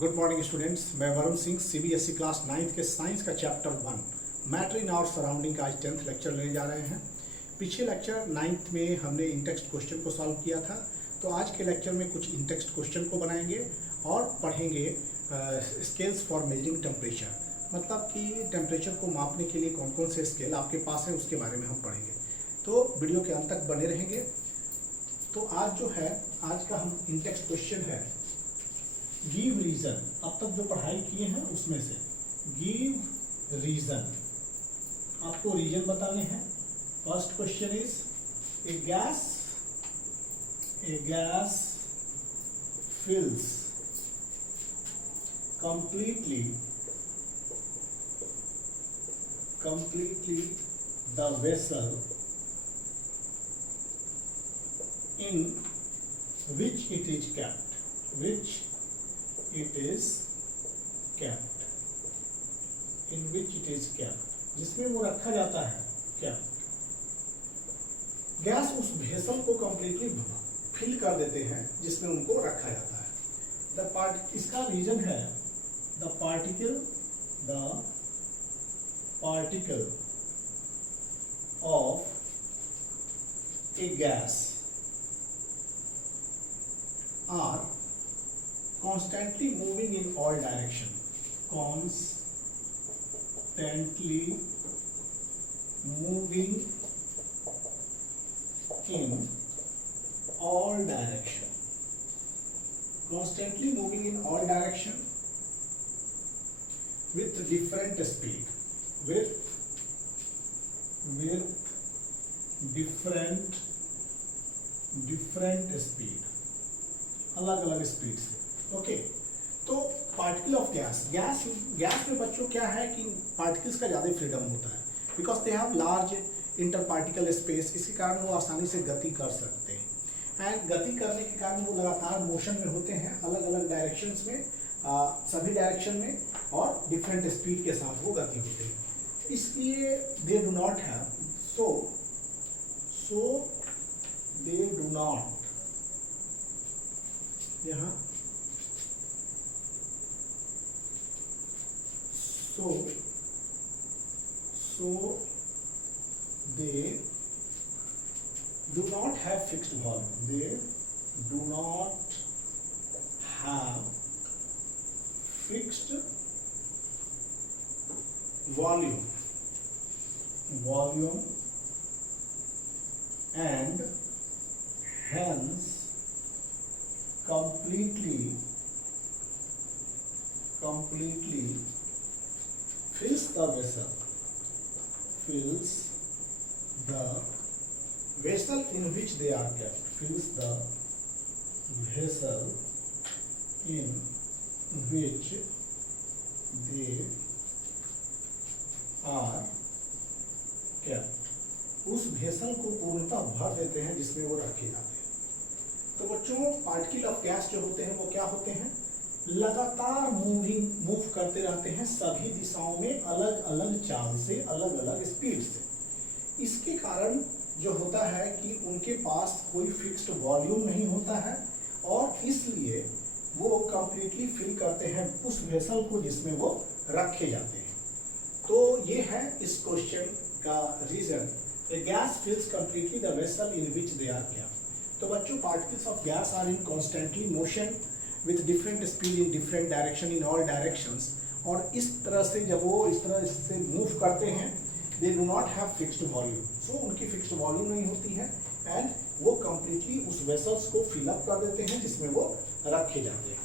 Good morning students, मैं Varun Singh CBSE class 9th के science का chapter 1 matter in our surrounding का आज 10th लेक्चर लेने जा रहे हैं। पिछले लेक्चर 9th में हमने इंटेक्स्ट क्वेश्चन को सॉल्व किया था, तो आज के लेक्चर में कुछ इंटेक्स्ट क्वेश्चन को बनाएंगे और पढ़ेंगे स्केल्स फॉर मेजरिंग टेम्परेचर, मतलब कि टेम्परेचर को मापने के लिए कौन कौन से स्केल आपके पास है उसके बारे में हम पढ़ेंगे। तो वीडियो के अंत तक बने रहेंगे। तो आज जो है, आज का हम इंटेक्स्ट क्वेश्चन है गिव रीजन। अब तक जो पढ़ाई किए हैं उसमें से गिव रीजन, आपको रीजन बताने हैं। First question is a gas fills completely the vessel in which it is kept, जिसमें वो रखा जाता है क्या। गैस उस भेसल को कंप्लीटली फिल कर देते हैं जिसमें उनको रखा जाता है। इसका रीजन है the particle of a gas are constantly moving in all direction, constantly moving in all direction with different speed, with different speed, अलग अलग स्पीड से। ओके, तो पार्टिकल ऑफ गैस में बच्चों क्या है कि पार्टिकल्स का ज़्यादा फ्रीडम होता है, because they have large inter particle space. इसके कारण वो आसानी से गति कर सकते हैं, एंड गति करने के कारण वो लगातार मोशन में होते हैं अलग अलग डायरेक्शंस में, सभी डायरेक्शन में, और डिफरेंट स्पीड के साथ वो गति होते हैं। इसलिए they do not have they do not, यहाँ so they do not have fixed volume. They do not have fixed volume, and hence completely fills the vessel in which they are kept, fills the vessel in which they are kept, उस vessel को पूर्णतः भर देते हैं जिसमें वो रखे जाते हैं। तो बच्चों, पार्टिकल ऑफ गैस जो होते हैं वो क्या होते हैं, लगातार मूव करते रहते हैं सभी दिशाओं में, अलग अलग चाल से, अलग अलग स्पीड से। इसके कारण जो होता है कि उनके पास कोई फिक्स्ड वॉल्यूम नहीं होता है, और इसलिए वो कंप्लीटली फिल करते हैं उस वेसल को जिसमें वो रखे जाते हैं। तो ये है इस क्वेश्चन का reason, a gas fills completely the vessel in which they are kept. तो बच्चों, particles of gas are in constantly motion with different speed in different direction in all directions, और इस तरह से जब वो इस तरह से मूव करते हैं, they do not have fixed volume, so उनकी फिक्स्ड वॉल्यूम नहीं होती है, एंड वो कंप्लीटली उस वेसल्स को फिल अप कर देते हैं जिसमें वो रखे जाते हैं।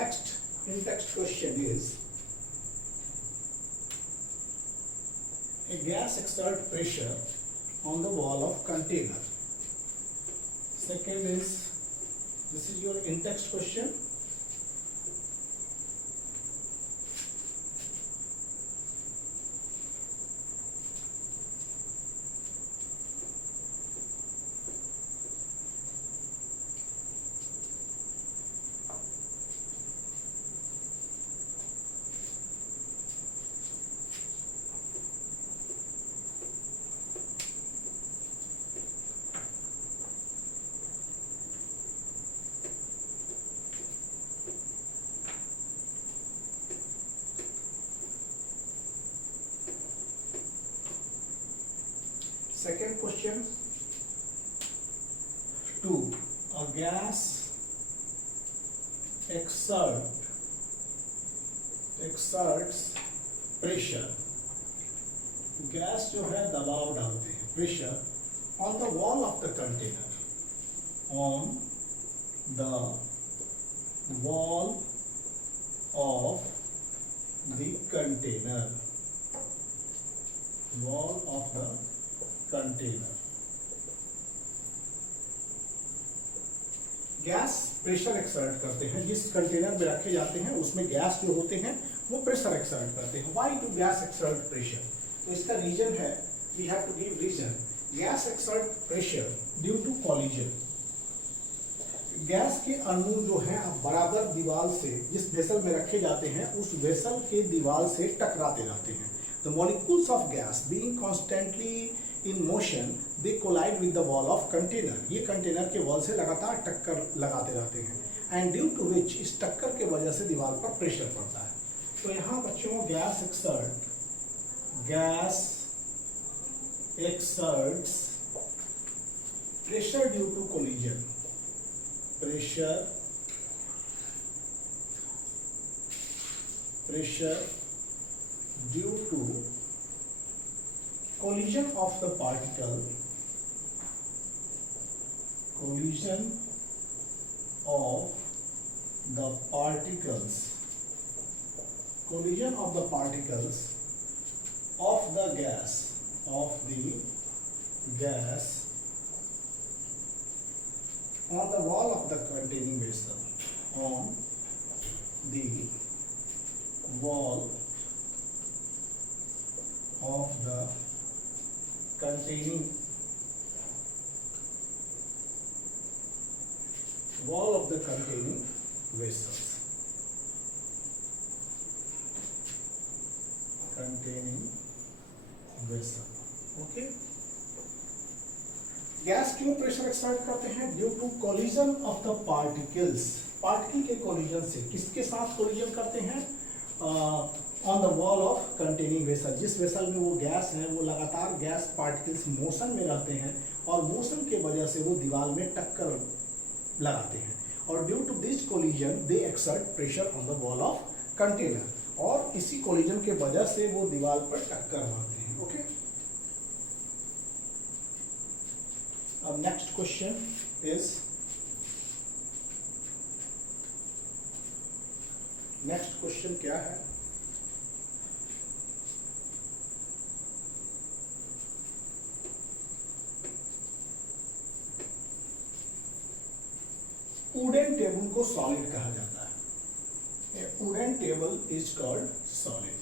Next in-text question is a gas exert pressure on the wall of container. Second is, this is your in-text question. Second question, 2. A gas exerts pressure. Gas जो है दबाव डालते हैं, pressure, on the wall of the container. On the wall of the container. Wall of the container. Gas pressure exert करते हैं, जिस container में रखे जाते हैं उसमें गैस जो होते हैं वो प्रेशर एक्सर्ट करते हैं. Why do gas exert pressure? तो इसका रीजन है, we have to give reason. Gas exert pressure due to collision. Gas के अणु जो हैं अब बराबर दीवार से, जिस वेसल में रखे जाते हैं उस वेसल के दीवार से टकराते रहते हैं. The molecules of gas being constantly in motion they collide with the wall of container. ये कंटेनर के वॉल से लगातार टक्कर लगाते रहते हैं, and due to which इस टक्कर के वजह से दीवार पर प्रेशर पड़ता है. तो यहाँ बच्चों gas exerts pressure due to collision. pressure due to collision of the particle, collision of the particles, collision of the particles of the gas, on the wall of the containing vessel, on the wall of the containing vessels. Okay. Gas क्यों pressure exert करते हैं? Due to collision of the particles. Particle के collision से. किसके साथ collision करते हैं? On the wall of containing vessel. जिस वेसल में वो गैस है वो लगातार गैस पार्टिकल्स मोशन में रहते हैं और मोशन के वजह से वो दीवार में टक्कर लगाते हैं, और due to this collision they exert pressure on the wall of container. और इसी कोलिजन के वजह से वो दीवार पर टक्कर मारते हैं. ओके. अब next question is, next question क्या है? वुडन टेबल को सॉलिड कहा जाता है. Wooden table is called solid.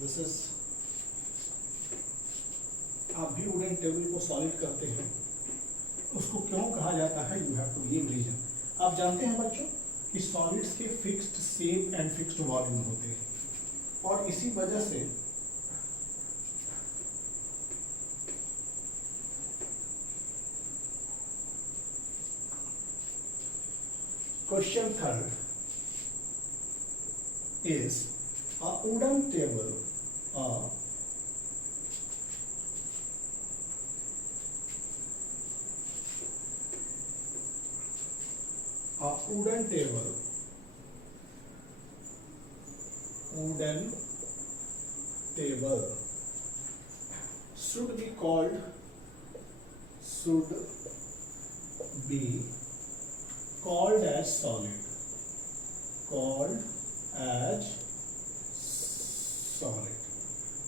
This is, आप भी वुडन टेबल को सॉलिड करते हैं. उसको क्यों कहा जाता है? You have to give reason. आप जानते हैं बच्चों कि सॉलिड्स के fixed shape and fixed volume होते हैं, और इसी वजह से question third is a wooden table, a wooden table should be called as solid.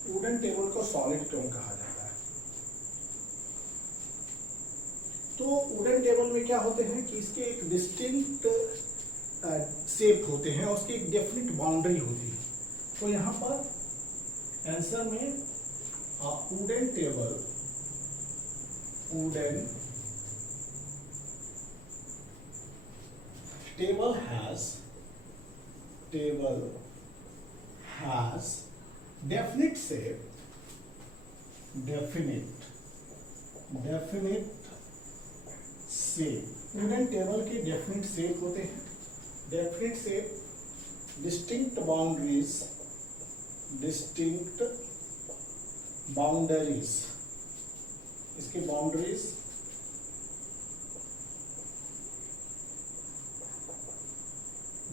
Wooden table को सॉलिड क्यों कहा जाता है? तो वुडन टेबल में क्या होते हैं कि इसके एक डिस्टिंक्ट शेप होते हैं, उसकी एक डेफिनिट बाउंड्री होती है. तो यहाँ पर आंसर में wooden table has definite shape, wooden table के डेफिनिट शेप होते हैं. डेफिनिट शेप, डिस्टिंक्ट बाउंड्रीज, इसके boundaries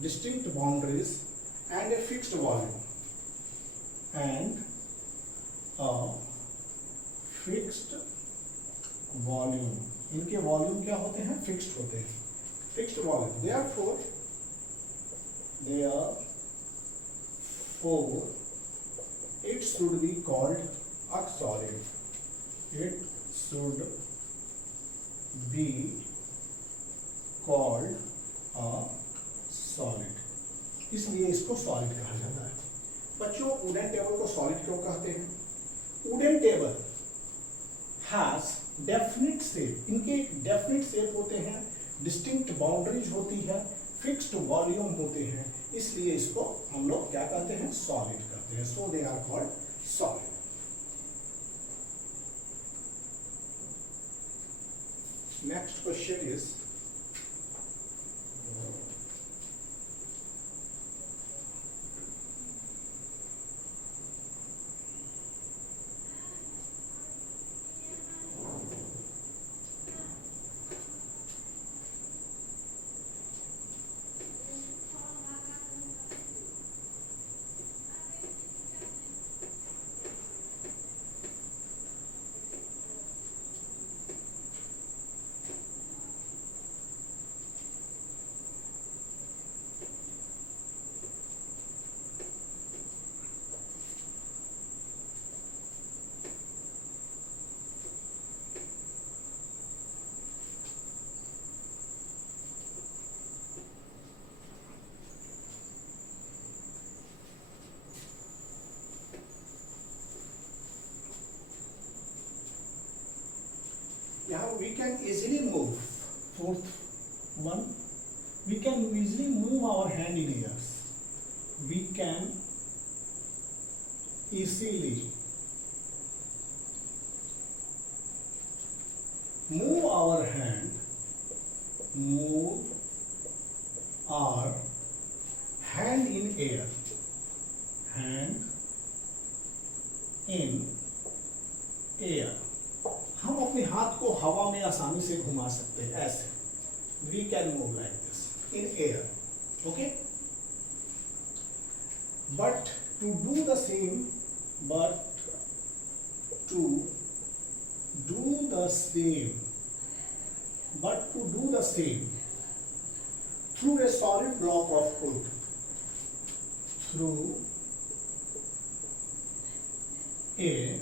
distinct boundaries and a fixed volume and a fixed volume. इनके वॉल्यूम क्या होते हैं? फिक्स्ड होते हैं, fixed volume. therefore it should be called a solid. It should be called a solid. इसलिए इसको solid कहा जाता है. बच्चों वुडन टेबल को सॉलिड क्यों कहते हैं? Wooden table has definite shape, इनके डेफिनिट शेप होते हैं, डिस्टिंक्ट बाउंड्रीज होती है, फिक्स्ड वॉल्यूम होते हैं, इसलिए इसको हम लोग क्या कहते हैं? सॉलिड कहते हैं. So they are called solid. Next question is we can easily move. Fourth one, we can easily move our hand in airs. We can easily move our hand, move our hand in air, hand in air. हम अपने हाथ को हवा में आसानी से घुमा सकते हैं ऐसे. We can move like this in air. Okay? But to do the same through a solid block of wood, through a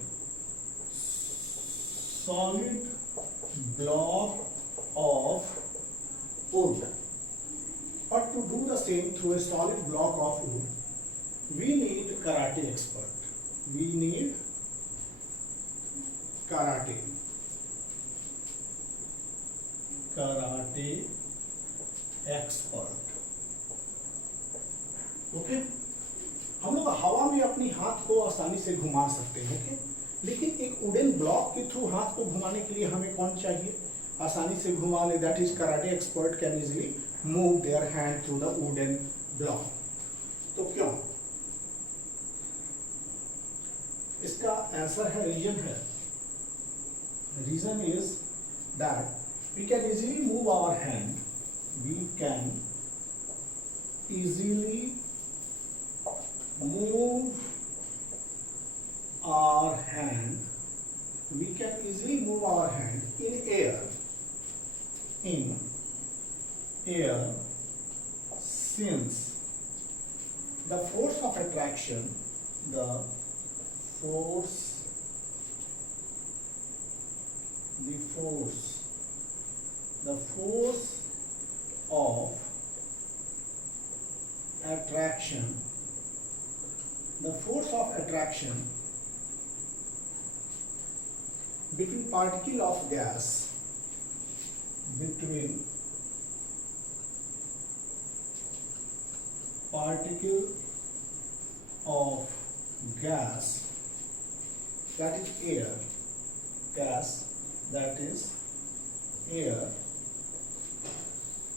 solid block of wood, or to do the same through a solid block of wood, we need karate expert. We need karate expert. Okay? हम लोग हवा में अपनी हाथ को आसानी से घुमा सकते हैं. ओके? लेकिन एक वुडन ब्लॉक के थ्रू हाथ को घुमाने के लिए हमें कौन चाहिए? आसानी से घुमा ले. That is karate expert can easily move their hand through the wooden block. तो क्यों? इसका आंसर है, रीजन है. Reason is that we can easily move our hand, we can easily move our hand, we can easily move our hand in air, since the force of attraction, the force of attraction between particle of gas, that is air,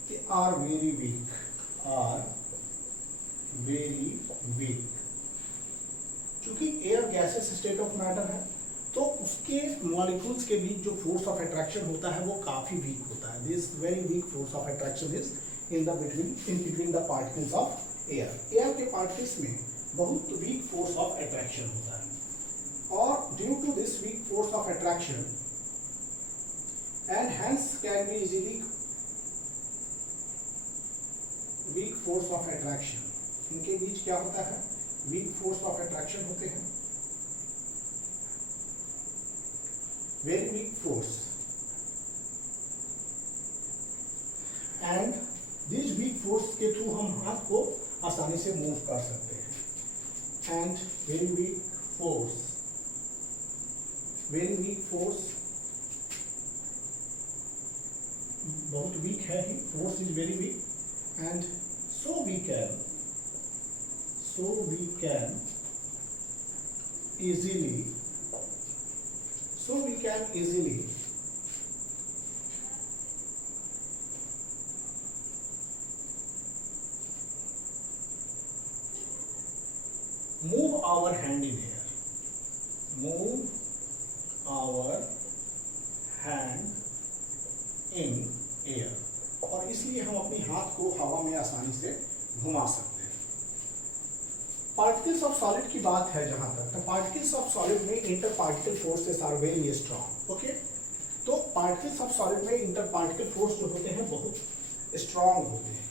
they are very weak. चूंकि air gases state of matter है, इसके molecules के बीच जो force of attraction होता है वो काफी weak होता है. This very weak force of attraction is in between the particles of air. Air के पार्टिकल्स में बहुत वीक फोर्स ऑफ अट्रैक्शन होता है, और due to this weak force of attraction and hence can be easily weak force of attraction. इनके बीच क्या होता है? वीक फोर्स ऑफ अट्रैक्शन होते हैं, very weak force, and this weak force के थ्रू हम हाथ को आसानी से मूव कर सकते हैं. And very weak force, very weak force, बहुत वीक है ही, force is very weak, and so we can easily move our hand in air, move our hand in air, और इसलिए हम अपनी हाथ को हवा में आसानी से घुमा सकते हैं. पार्टिकल्स ऑफ सॉलिड की बात है जहां तक, तो पार्टिकल्स ऑफ सॉलिड में inter particle forces are very strong. Okay, तो पार्टिकल्स ऑफ सॉलिड में इंटर पार्टिकल फोर्स जो होते हैं बहुत स्ट्रॉन्ग होते हैं.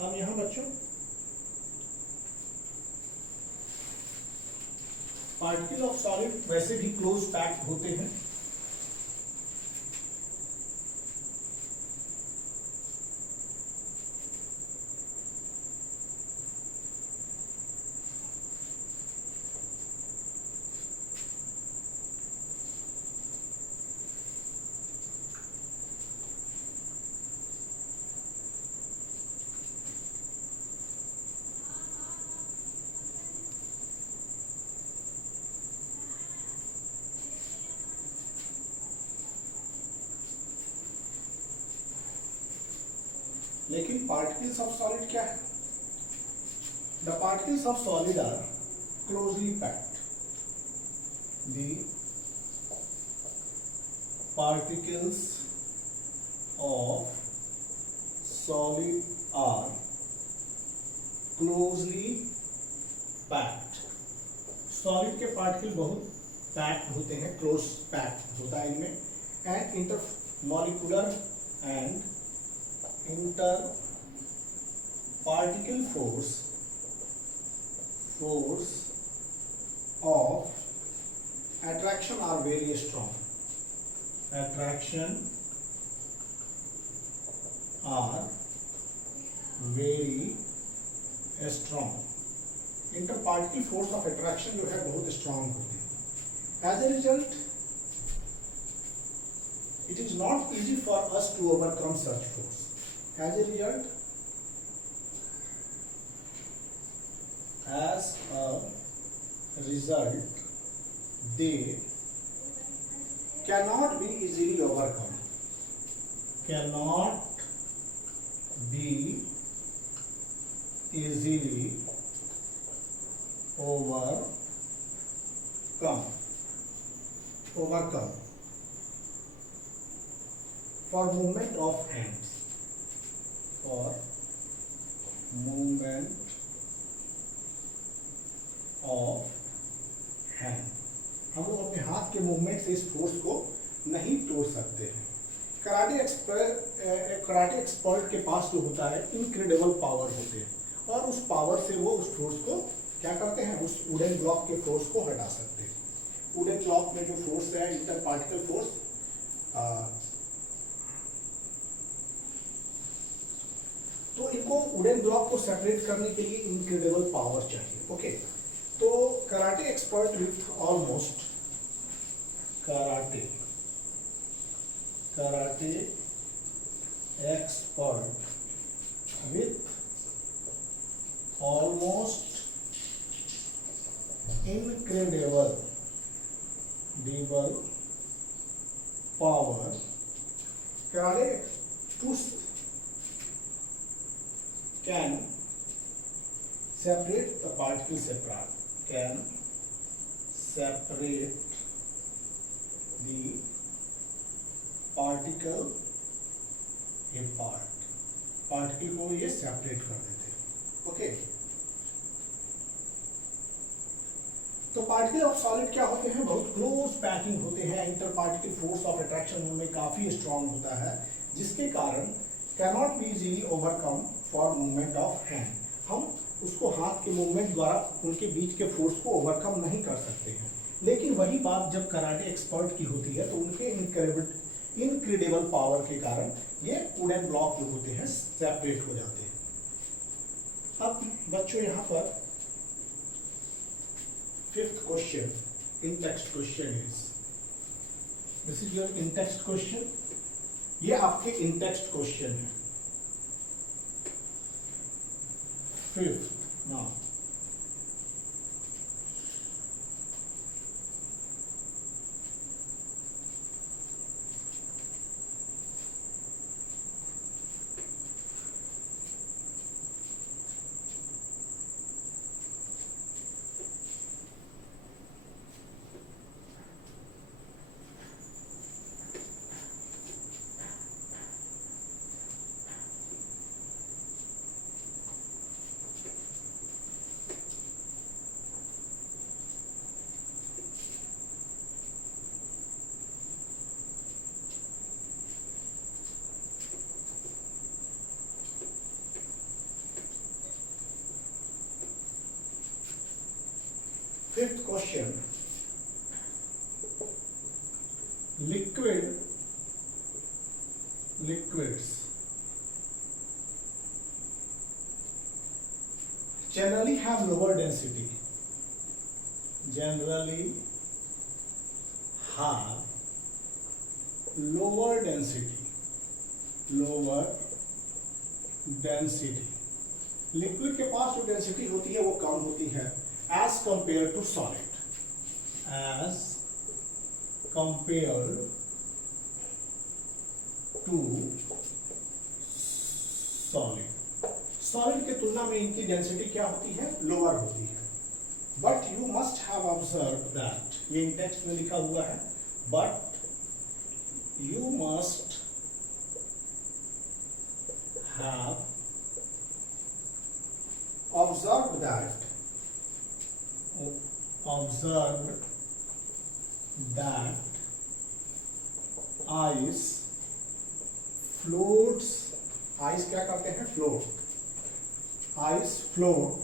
अब यहां बच्चों पार्टिकल ऑफ सॉलिड वैसे भी क्लोज पैक्ड होते हैं, लेकिन पार्टिकल्स ऑफ सॉलिड क्या है? The particles of solid are closely packed. The particles of solid are closely packed. Solid के पार्टिकल बहुत पैक्ड होते हैं, क्लोज पैक्ड होता है इनमें, and inter molecular and inter particle force of attraction are very strong. Attraction are very strong. Interparticle force of attraction जो है बहुत strong होती है. As a result, it is not easy for us to overcome such force. As a result, they cannot be easily overcome. Cannot be easily overcome. For movement of hands. For movement of hand. हम लोग अपने हाथ के movement से इस force को नहीं तोड़ सकते हैं. कराटे एक्सपर्ट के पास जो होता है इनक्रेडिबल पावर होते हैं, और उस पावर से वो उस फोर्स को क्या करते हैं, उस वुडन ब्लॉक के फोर्स को हटा सकते हैं. वुडन ब्लॉक में जो फोर्स है इंटर पार्टिकल फोर्स, तो इनको वुडन ब्लॉक को सेपरेट करने के लिए इनक्रेडिबल पावर चाहिए. ओके, तो karate expert with almost karate expert with almost incredible power can separate the particles apart, can separate the particle apart, particle को ये सेपरेट कर देते हैं। ओके, तो पार्टिकल ऑफ सॉलिड क्या होते हैं, बहुत क्लोज पैकिंग होते हैं, inter particle force of attraction उनमें काफी स्ट्रांग होता है, जिसके कारण cannot be easily overcome for movement of hand, हम उसको हाथ के मूवमेंट द्वारा उनके बीच के फोर्स को ओवरकम नहीं कर सकते हैं। लेकिन वही बात जब कराटे एक्सपर्ट की होती है तो उनके इनक्रेडिबल पावर के कारण ये वुडन ब्लॉक जो होते हैं सेपरेट हो जाते हैं। अब बच्चों यहाँ पर fifth question, in text question is, this is your in text question, ये आपके इन टेक्स्ट क्वेश्चन है। Fifth, now fifth question, liquids generally have lower density, generally have lower density, liquid के पास जो डेंसिटी होती है वो कम होती है as compared to solid, as compared to solid, solid के तुलना में इनकी डेंसिटी क्या होती है, लोअर होती है। But you must have observe that, ये इन टेक्स्ट में लिखा हुआ है, but you must have observe that ice floats, ice क्या करते हैं, float, ice float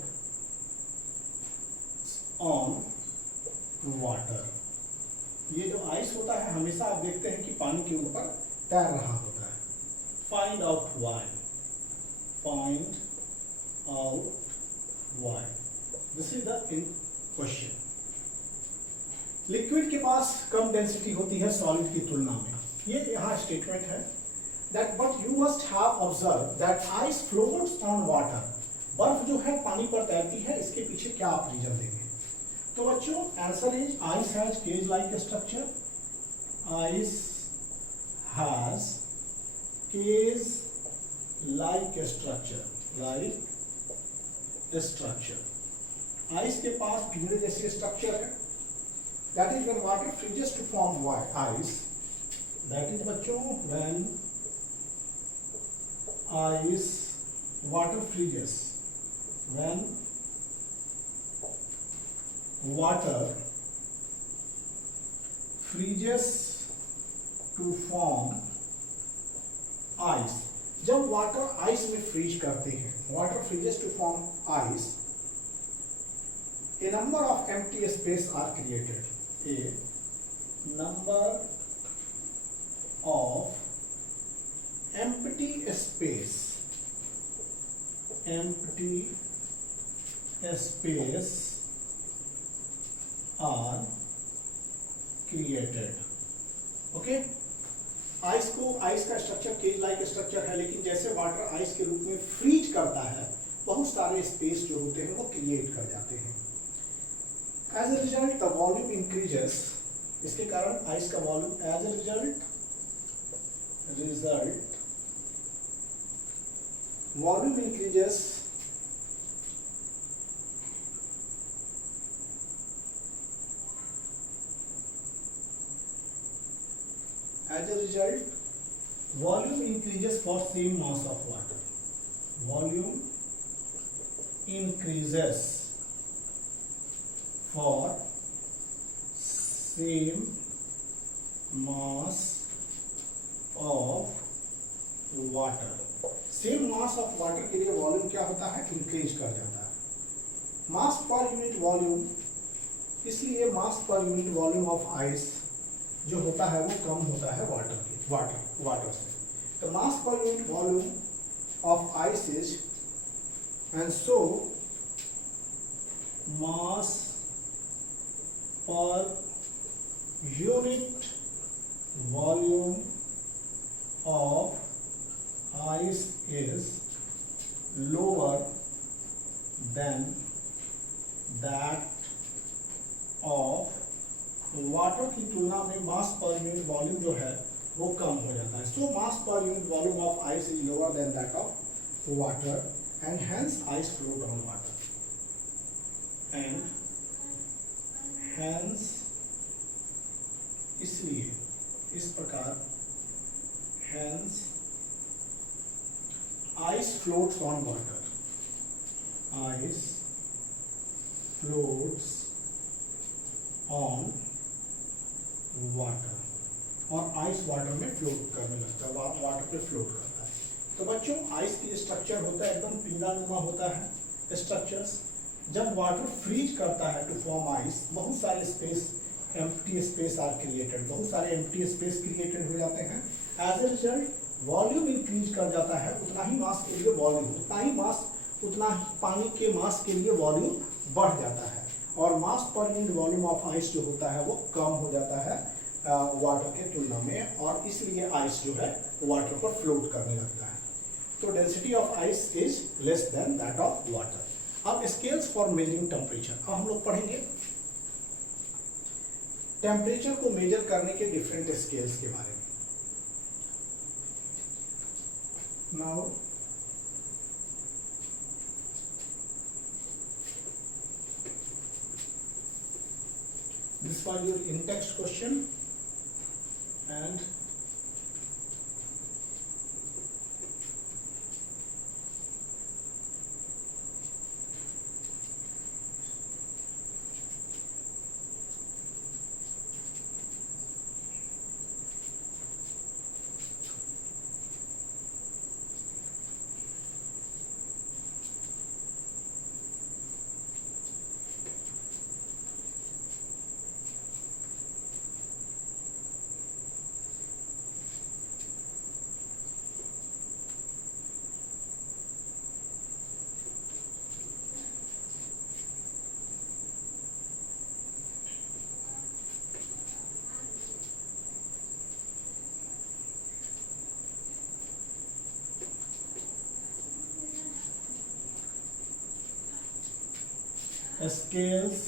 on water, ये जो आइस होता है हमेशा आप देखते हैं कि पानी के ऊपर तैर रहा होता है। Find out why, this is the in question. Liquid के पास कम डेंसिटी होती है सॉलिड की तुलना में, ये यहाँ स्टेटमेंट है that but you must have observe that ice floats on water, बर्फ जो है पानी पर तैरती है, इसके पीछे क्या आप रीजन देंगे। तो बच्चों answer is ice has cage like structure, ice has cage like structure, ice के पास पिंजरे जैसे स्ट्रक्चर है। That is when water freezes to form ice. That is बच्चों when water freezes, when water freezes to form ice, जब water ice में freeze करते हैं, water freezes to form ice, a number of empty space are created, a number of empty space are created। Okay, ice का structure cage like structure है, लेकिन जैसे water ice के रूप में फ्रीज करता है, बहुत सारे स्पेस जो होते हैं वो क्रिएट कर जाते हैं। As a result, the volume increases, इसके कारण आइस का volume as a result volume increases as a result volume increases for same mass of water. Volume increases for same mass of water. Same mass of water के लिए volume क्या होता है, increase कर जाता है. मास पर यूनिट वॉल्यूम, इसलिए मास per unit volume of ice जो होता है वो कम होता है वाटर से. तो mass per unit volume of ice is, and so mass per unit volume of ice is lower than that of water की तुलना में मास पर यूनिट वॉल्यूम जो है वो कम हो जाता है. So mass per unit volume of ice is lower than that of water and hence ice float on water and hence, इसलिए इस प्रकार hence ice floats on water. Ice floats on water. और आइस वाटर में float करने लगता है, water पे float करता है. तो बच्चों आइस की स्ट्रक्चर होता है एकदम पिंडानुमा होता है स्ट्रक्चर्स. जब वाटर फ्रीज करता है टू फॉर्म आइस, बहुत सारे space empty space are created, बहुत सारे एम्प्टी स्पेस क्रिएटेड हो जाते हैं. As a result volume increase कर जाता है, उतना ही मास के लिए वॉल्यूम, उतना ही मास, उतना ही पानी के मास के लिए वॉल्यूम बढ़ जाता है. और मास per unit volume of ice जो होता है वो कम हो जाता है वाटर के तुलना में, और इसलिए आइस जो है वाटर पर फ्लोट करने लगता है. तो density of ice is less than that of water. अब स्केल्स फॉर मेजरिंग टेम्परेचर, अब हम लोग पढ़ेंगे टेम्परेचर को मेजर करने के डिफरेंट स्केल्स के बारे में. Now this was your in-text question, and scales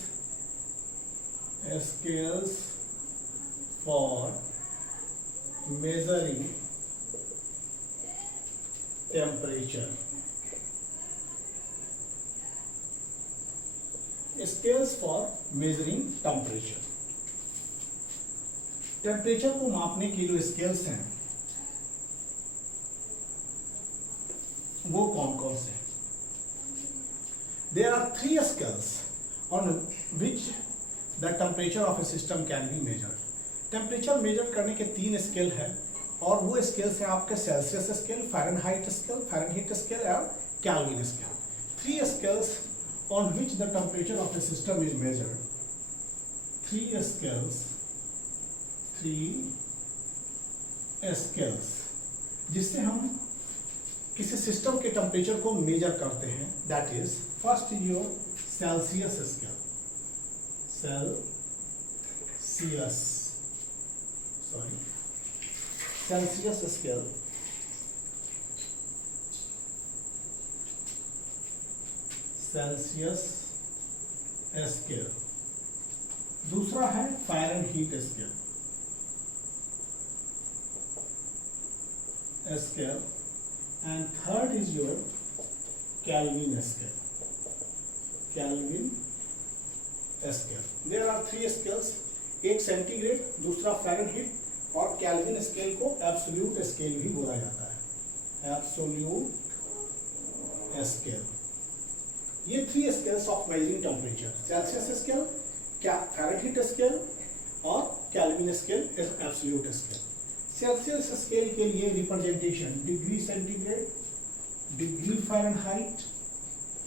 for measuring temperature. Scales for measuring temperature. Temperature को मापने के जो स्केल्स हैं वो कौन कौन से हैं? There are 3 scales on which the temperature of a system can be measured. Temperature measure करने के 3 स्केल है, और वो स्केल्स हैं आपके सेल्सियस स्केल, फ़ारेनहाइट स्केल और Kelvin scale. 3 scales on which the temperature of a system is measured. 3 scales जिससे हम किसी सिस्टम के टेम्परेचर को मेजर करते हैं. That is, first is your Celsius scale. Celsius scale. Celsius scale. दूसरा है Fahrenheit scale. And third is your Kelvin scale. There are 3 scales, एक सेंटीग्रेड, दूसरा फ़ारेनहीट और कैल्विन स्केल को एब्सोल्यूट स्केल भी बोला जाता है, एब्सोल्यूट स्केल। ये 3 scales of measuring temperature, Celsius scale, Fahrenheit scale और Kelvin scale, absolute scale. Celsius scale के लिए representation degree centigrade, degree Fahrenheit,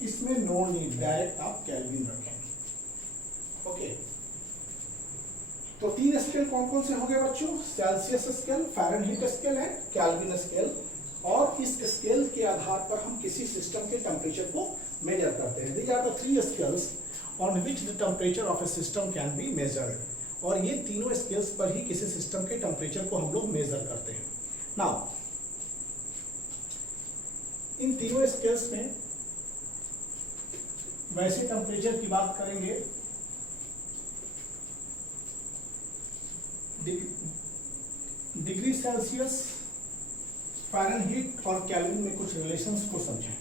इसमें नो नीड, डायरेक्ट आप केल्विन रखें। ओके, तो 3 स्केल कौन कौन से हो गए बच्चों? Celsius scale, Fahrenheit scale and Kelvin scale. और इस स्केल के आधार पर हम किसी सिस्टम के टेम्परेचर को मेजर करते हैं। These are the 3 scales on which the temperature of a system can be measured। और ये तीनों स्केल्स पर ही किसी सिस्टम के टेम्परेचर को हम लोग मेजर करते हैं। नाउ इन तीनों स्केल्स में वैसे टेम्परेचर की बात करेंगे, डिग्री सेल्सियस, फ़ारेनहीट और केल्विन में कुछ रिलेशंस को समझें।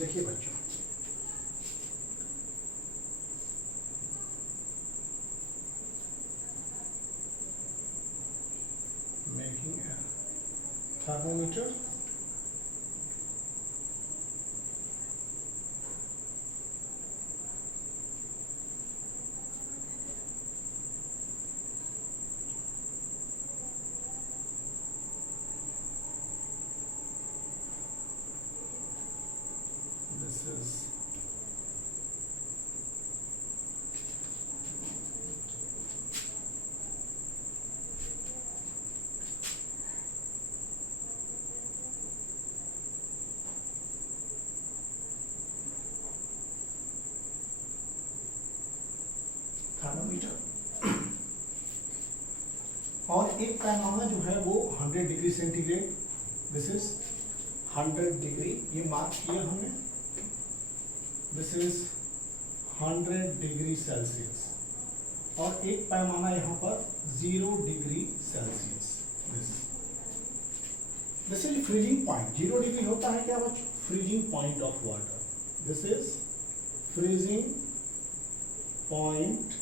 देखिए बच्चों, making a thermometer, this is thermometer. और एक पैमाना जो है वो 100 degree centigrade, this is 100 degree, ये मार्क किया हमने। This is 100 degree Celsius. और एक पैमाना यहाँ पर 0 degree Celsius. This is freezing point. 0 degree होता है क्या बच्चों? Freezing point of water. This is freezing point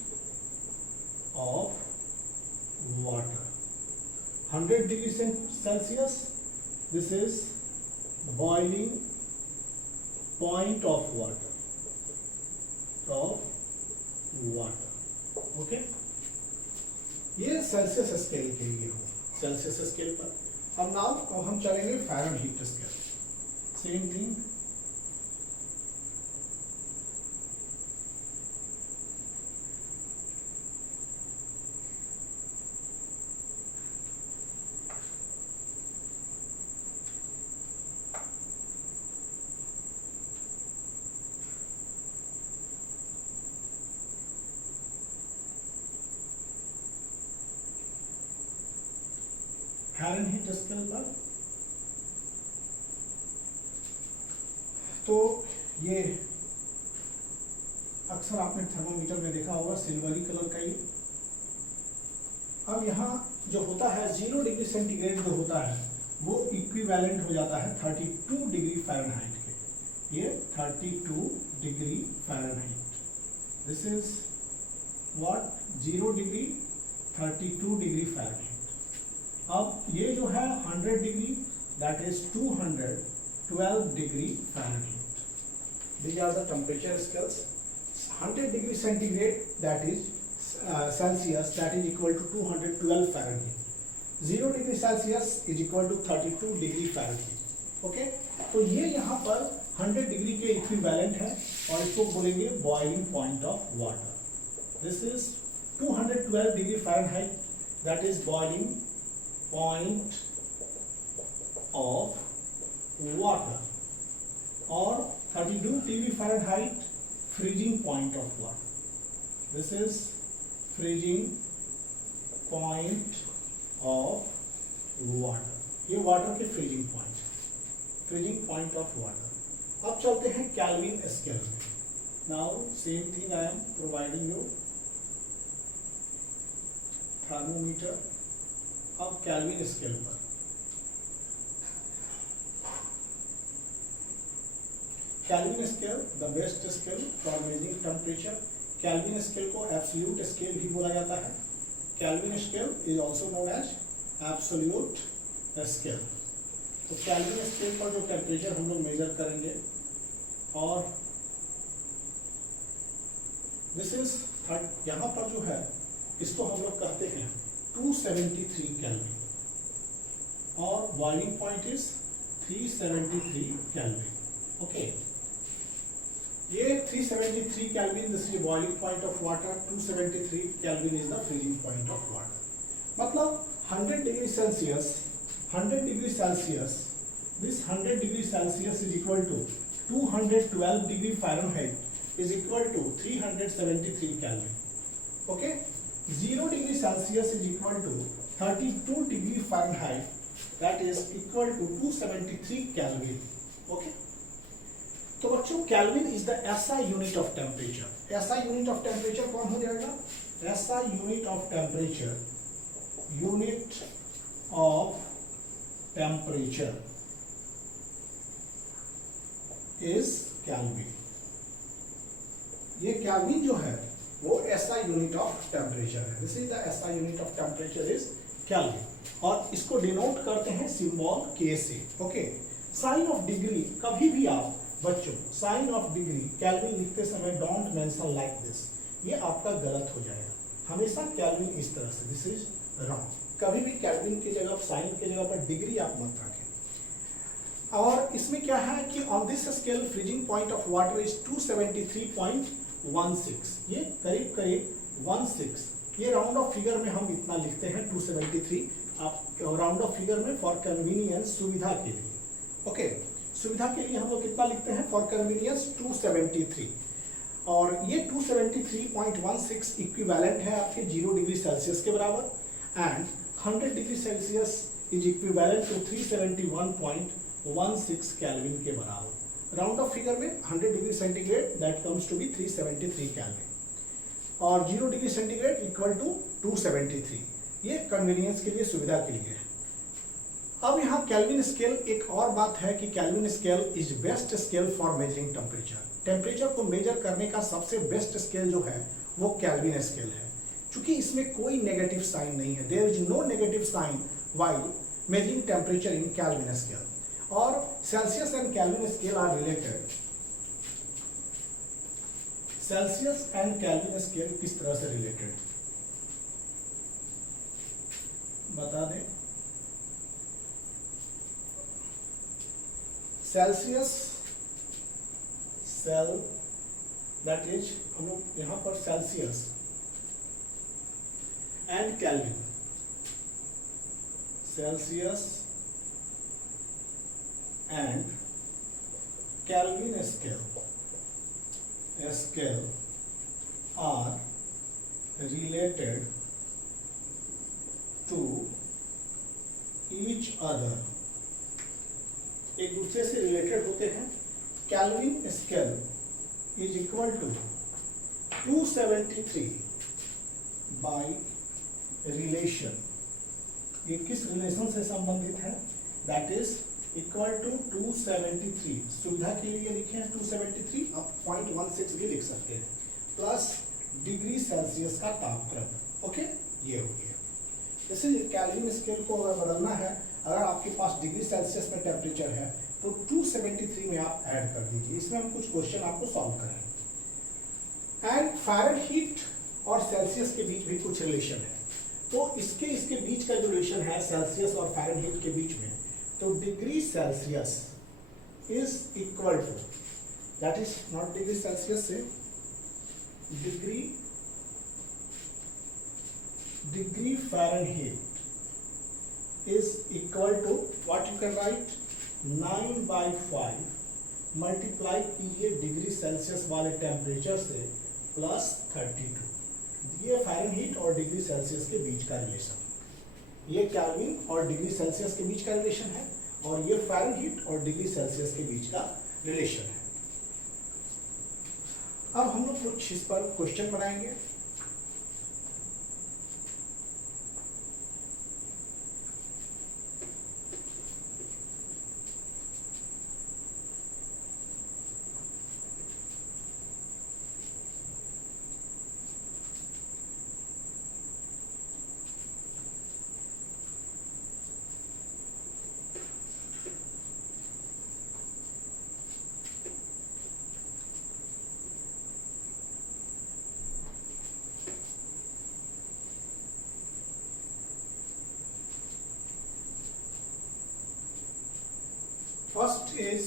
of water। 100 degree Celsius, this is boiling point of water, okay। ये सेल्सियस स्केल के लिए हो, सेल्सियस स्केल पर। अब नाउ हम चलेंगे Fahrenheit scale, same thing. Fahrenheit scale पर तो ये अक्सर आपने थर्मोमीटर में देखा होगा, सिल्वरी कलर का ये। अब यहाँ जो होता है 0 डिग्री सेंटीग्रेड जो होता है वो इक्विवेलेंट हो जाता है 32 डिग्री फ़ारेनहाइट के। ये 32 degree Fahrenheit, this is what, 0 degree 32 degree Fahrenheit. अब ये जो है 100 degree, that is 212 degree Fahrenheit. These are the temperature scales। 100 degree centigrade, that is Celsius, that is equal to 212 Fahrenheit। 0 degree Celsius is equal to 32 degree Fahrenheit। Okay, तो ये यहाँ पर 100 degree के equivalent है और इसको बोलेंगे boiling point of water. This is 212 degree Fahrenheit, that is boiling point of water. और 32 degree Fahrenheit freezing point of water. This is freezing point of water. ये वाटर के फ्रीजिंग पॉइंट ऑफ वाटर। अब चलते हैं Kelvin scale में। Now same thing I am providing you thermometer. अब Kelvin scale पर Kelvin scale the best scale for measuring temperature. Kelvin scale को absolute scale भी बोला जाता है। Kelvin scale is also known as absolute scale. तो Kelvin scale पर जो टेम्परेचर हम लोग मेजर करेंगे, और दिस इज यहाँ पर जो है इसको हम लोग कहते हैं 273 केल्विन, और boiling point is 373 kelvin. Okay, ये 373 kelvin this is boiling point of water, 273 kelvin is the freezing point of water. मतलब 100 degree Celsius, 100 degree Celsius, this 100 degree Celsius is equal to 212 degree Fahrenheit is equal to 373 Kelvin. Okay, 0 degree Celsius is equal to 32 degree Fahrenheit, that is equal to 273 Kelvin. Okay, तो बच्चों Kelvin is the SI unit of temperature. SI unit of temperature कौन हो जाएगा? SI unit of temperature, unit of temperature is Kelvin. ये Kelvin जो है वो SI unit of temperature है। This is the SI unit of temperature is Kelvin, और इसको डिनोट करते हैं सिंबल K से। ओके, साइन ऑफ डिग्री कभी भी आप बच्चों साइन ऑफ डिग्री Kelvin लिखते समय डोंट मेंशन लाइक दिस, ये आपका गलत हो जाएगा। हमेशा Kelvin इस तरह से, दिस इज रॉन्ग। कभी भी Kelvin की जगह, साइन की जगह पर डिग्री आप मत रखें। और इसमें क्या है कि on this scale freezing point of water is 273.16, ये करीब करीब 16, ये राउंड ऑफ फिगर में हम इतना लिखते हैं 273, आप राउंड ऑफ फिगर में फॉर कन्वीनियंस, सुविधा के लिए। ओके, सुविधा के लिए हम लोग कितना लिखते हैं फॉर कन्वीनियंस 273, और ये 273.16 इक्विवेलेंट है आपके 0 डिग्री सेल्सियस के बराबर, and 100 degree Celsius is equivalent to 371.16 Kelvin के बराबर। राउंड ऑफ फिगर में 100 degree centigrade that comes to be 373 Kelvin, और 0 डिग्री सेंटीग्रेड इक्वल टू 273। ये कन्वीनियंस के लिए, सुविधा के लिए है। अब यहाँ केल्विन स्केल, एक और बात है कि kelvin scale is best scale for measuring temperature. Temperature को मेजर करने का सबसे बेस्ट स्केल जो है वो केल्विन स्केल है, क्योंकि इसमें कोई नेगेटिव साइन नहीं है। There is no negative sign while measuring temperature in Kelvin scale. और Celsius and Kelvin scale are related. Celsius and Kelvin scale किस तरह से रिलेटेड बता दें। सेल्सियस सेल दैट इज, हम लोग यहां पर Celsius and kelvin, Celsius and Kelvin scale are related to each other, एक दूसरे से रिलेटेड होते हैं। Kelvin scale is equal to 273 by relation, ये किस रिलेशन से संबंधित है? दैट इज इक्वल टू 273, सुविधा के लिए लिखे हैं 273, आप 0.16 भी लिख सकते हैं, प्लस डिग्री सेल्सियस का तापक्रम। ओके, ये हो गया। जैसे केल्विन स्केल को अगर बदलना है, अगर आपके पास डिग्री सेल्सियस में टेम्परेचर है तो 273 में आप ऐड कर दीजिए। इसमें हम कुछ क्वेश्चन आपको सॉल्व करेंगे। एंड फ़ारेनहीट और सेल्सियस के बीच भी कुछ रिलेशन है, तो इसके बीच का जो रिलेशन है सेल्सियस और फ़ारेनहीट के बीच में, तो degree Celsius is equal to, that is not degree Celsius से, degree Fahrenheit is equal to what you can write 9/5 multiply कीजिए डिग्री सेल्सियस वाले टेम्परेचर से प्लस 32। ये फ़ारेनहीट और डिग्री सेल्सियस के बीच का रिलेशन, ये केल्विन और डिग्री सेल्सियस के बीच का रिलेशन है, और ये फ़ारेनहीट और डिग्री सेल्सियस के बीच का रिलेशन है। अब हम लोग कुछ इस पर क्वेश्चन बनाएंगे। First is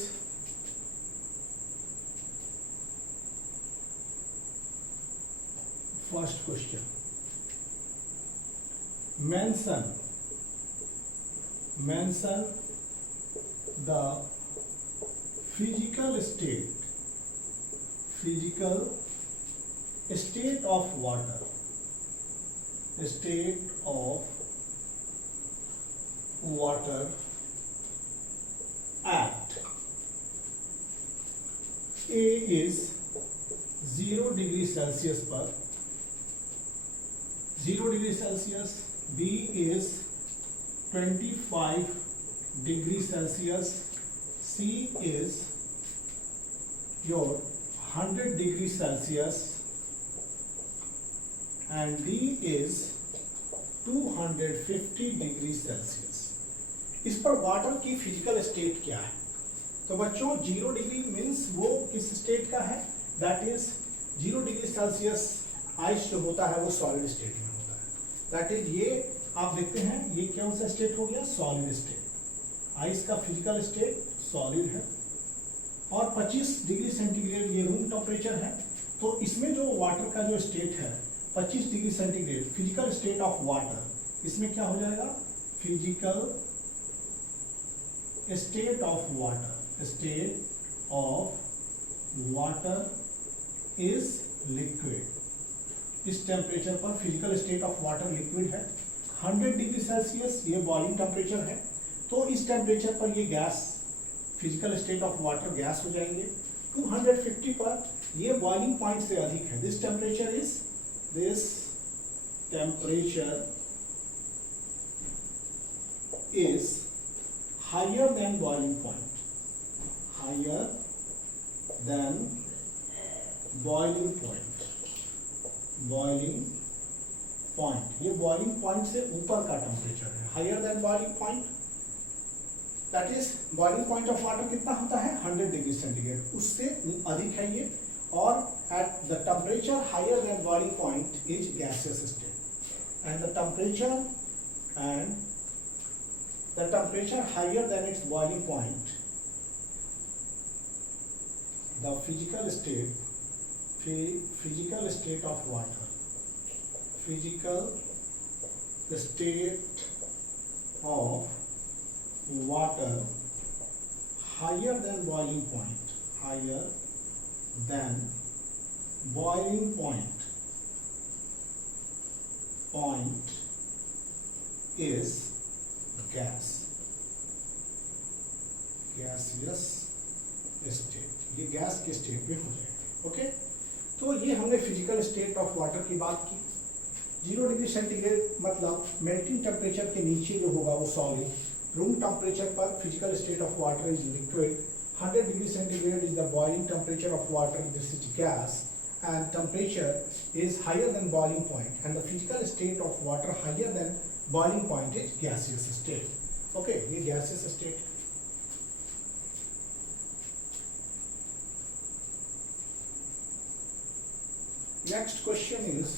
first question. Mention the physical state of water. State of water at A is 0 degree Celsius पर, 0 degree Celsius, B is 25 degree Celsius, C is your 100 degree Celsius, and D is 250 degree Celsius. इस पर water की physical state क्या है? तो बच्चों 0 degree means वो किस स्टेट का है? That is 0 degree Celsius ice जो होता है वो सॉलिड स्टेट में होता है। दैट इज ये आप देखते हैं ये कौन सा स्टेट हो गया? Solid state. आइस का फिजिकल स्टेट सॉलिड है और 25 डिग्री सेंटीग्रेड ये रूम टेम्परेचर है। तो इसमें जो वाटर का जो स्टेट है 25 degree centigrade physical state of water, इसमें क्या हो जाएगा? Physical state of water is liquid. इस टेम्परेचर पर physical state of water liquid है। 100 डिग्री सेल्सियस ये बॉइलिंग टेम्परेचर है। तो इस टेम्परेचर पर ये gas physical state of water gas हो जाएंगे। 250 पर ये बॉइलिंग पॉइंट से अधिक है। This temperature is higher than boiling point, higher than boiling point, boiling point, ये boiling point से ऊपर का टेम्परेचर है। higher than boiling point, that is boiling point of water कितना होता है? 100 डिग्री सेंटीग्रेड, उससे अधिक है ये। और at the temperature higher than boiling point is gaseous state, and the temperature higher than its boiling point, the physical state of water, physical state of water higher than boiling point, higher than boiling point is gaseous state, ये gas के state में हो जाएगा। Okay, तो ये हमने physical state of water की बात की। 0 डिग्री सेंटीग्रेड मतलब मेल्टिंग टेम्परेचर के नीचे जो होगा वो सॉलिड। रूम टेम्परेचर पर physical state of water is liquid. 100 degree centigrade is the boiling temperature of water, this is gas, and temperature is higher than boiling point, and the physical state of water higher than boiling point is gaseous state. Okay, ये gaseous state। Next question is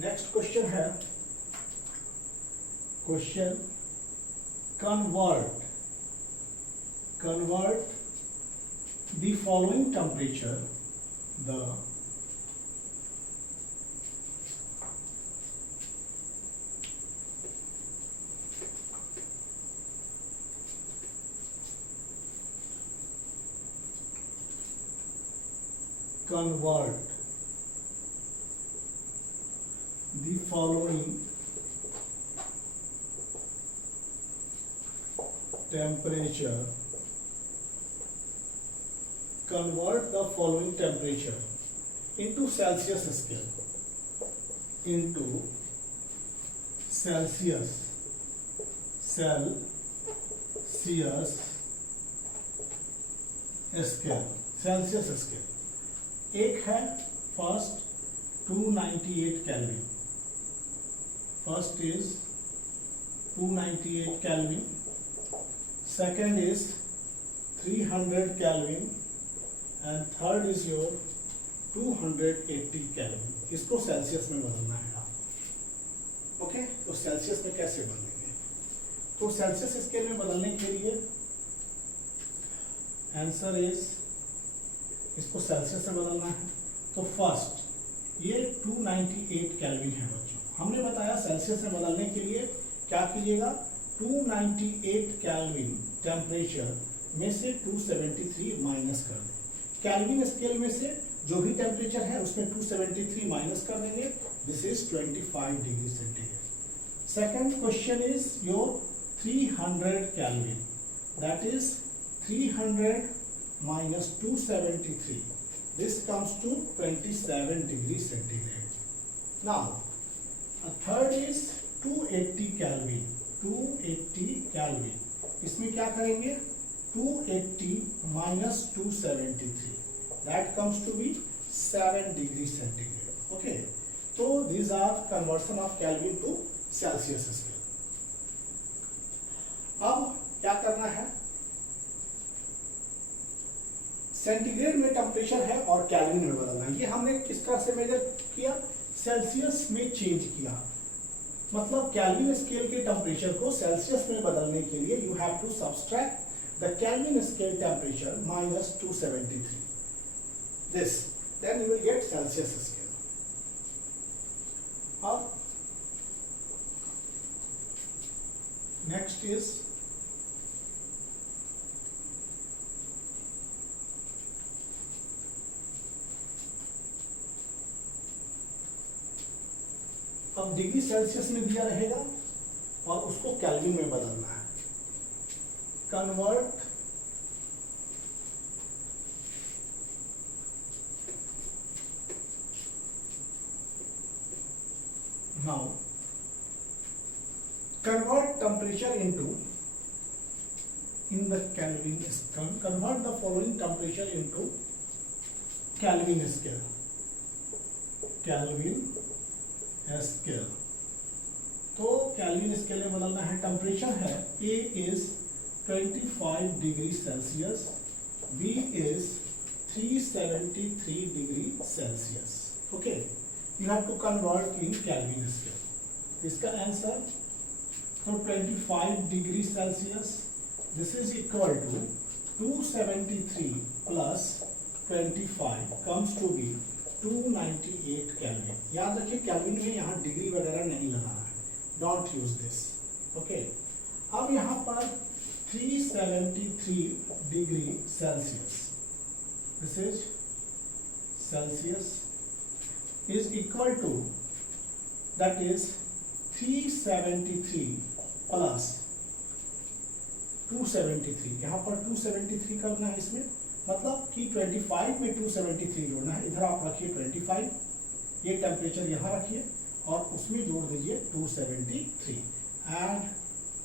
next question है question convert the following temperature, the convert the following temperature, convert the following temperature into Celsius scale, into Celsius scale, Celsius scale। एक है first 298 kelvin, first is 298 kelvin, second is 300 kelvin and third is your 280 kelvin. इसको Celsius में बदलना है आपको। Okay, तो Celsius में कैसे बदलेंगे? तो सेल्सियस स्केल में बदलने के लिए आंसर इज, इसको सेल्सियस में बदलना है तो फर्स्ट ये 298 केल्विन है बच्चों। हमने बताया सेल्सियस में बदलने के लिए क्या कीजिएगा, 298 केल्विन टेम्परेचर में से 273 माइनस कर दें। केल्विन स्केल में से जो भी टेम्परेचर है उसमें 273 माइनस कर देंगे, this is 25 degree centigrade. Second question is your 300 kelvin, that is 300 minus 273, this comes to 27 degrees centigrade. Now a third is 280 Kelvin, 280 Kelvin, इसमें क्या करेंगे, 280 minus 273, that comes to be 7 degrees centigrade. Okay, so these are conversion of Kelvin to Celsius scale। अब क्या करना है, centigrade में temperature है और केल्विन में बदलना है। ये हमने किस तरह से मेजर किया, सेल्सियस में चेंज किया। मतलब केल्विन स्केल के टेम्परेचर को सेल्सियस में बदलने के लिए you have to subtract the Kelvin scale temperature minus 273, this, then you will get Celsius scale. अब नेक्स्ट इज अब डिग्री सेल्सियस में दिया रहेगा और उसको केल्विन में बदलना है। Convert now, convert temperature into in the Kelvin scale, convert the following temperature into Kelvin scale, Kelvin scale. तो केल्विन स्केल में बदलना है। टेम्परेचर है A is 25 degree Celsius, B is 373 degree Celsius. Okay, you have to convert in Kelvin scale. इसका answer, तो 25 degree Celsius, this is equal to 273 plus 25 comes to be 298 Kelvin. याद रखिए kelvin में यहाँ डिग्री वगैरह नहीं लगाना है, डोंट यूज दिस। ओके, अब यहाँ पर 373 degree Celsius, this is Celsius, is equal to, that is 373 plus 273, यहाँ पर 273 करना है इसमें, मतलब कि 25 में 273 जोड़ना है। इधर आप रखिए 25, ये टेम्परेचर यहाँ रखिए और उसमें जोड़ दीजिए 273, एंड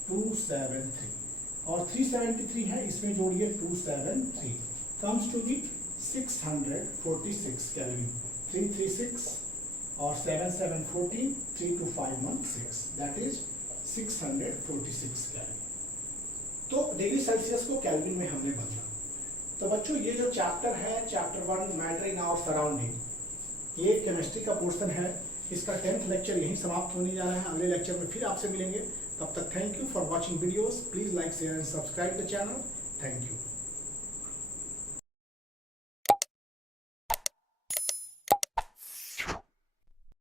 273 और 373 है, इसमें जोड़िए 273, कम्स टू बी 646 केल्विन। 336 और 7 7 14, 3 2 5 1 6, दैट इज 646 केल्विन। तो डिग्री सेल्सियस को केल्विन में हमने बदला। तो बच्चों ये जो चैप्टर है, chapter 1 matter in our surrounding, ये केमिस्ट्री का पोर्शन है। इसका 10th लेक्चर यहीं समाप्त होने जा रहा है। अगले लेक्चर में फिर आपसे मिलेंगे, तब तक thank you for watching videos. Please like share and subscribe the channel. Thank you.